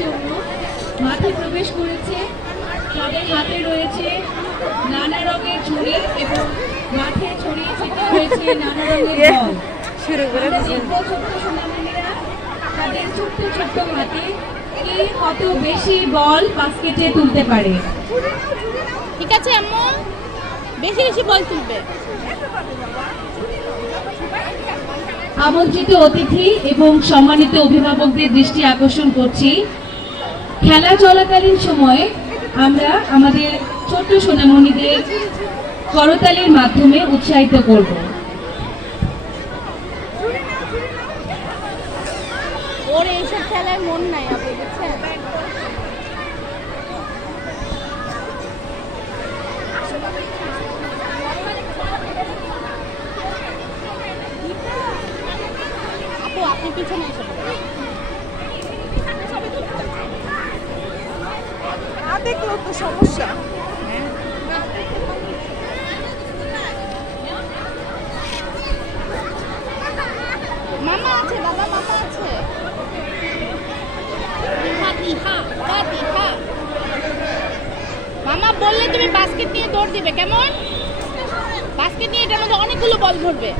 জন্য মাঠে প্রবেশ করেছে। তাদের হাতে রয়েছে নানা রঙের ঝুড়ি এবং মাঠে ছড়িয়ে ছিটিয়ে রয়েছে নানা রঙের বল। আমরা দেখব ছোট্ট সোনামণিরা তাদের ছোট্ট ছোট্ট হাতে কে কত বেশি বল বাস্কেটে তুলতে পারে। ঠিক আছে আম্মু, বেশি বেশি বল তুলবে। আমন্ত্রিত অতিথি এবং সম্মানিত অভিভাবকদের দৃষ্টি আকর্ষণ করছি, খেলা চলাকালীন সময়ে আমরা আমাদের ছোট্ট সোনামণিদের করতালির মাধ্যমে উৎসাহিত করব। ওর এইসব খেলায় মন নাই আপু, বুঝছেন? আপু আপনি পিছনে এসে না দেখলেও তো সমস্যা। মামা আছে, বাবা মামা আছে। মামা বললে তুমি বাস্কেট নিয়ে দৌড় দিবে, কেমন? বাস্কেট নিয়ে এটার মধ্যে অনেকগুলো বল ধরবে।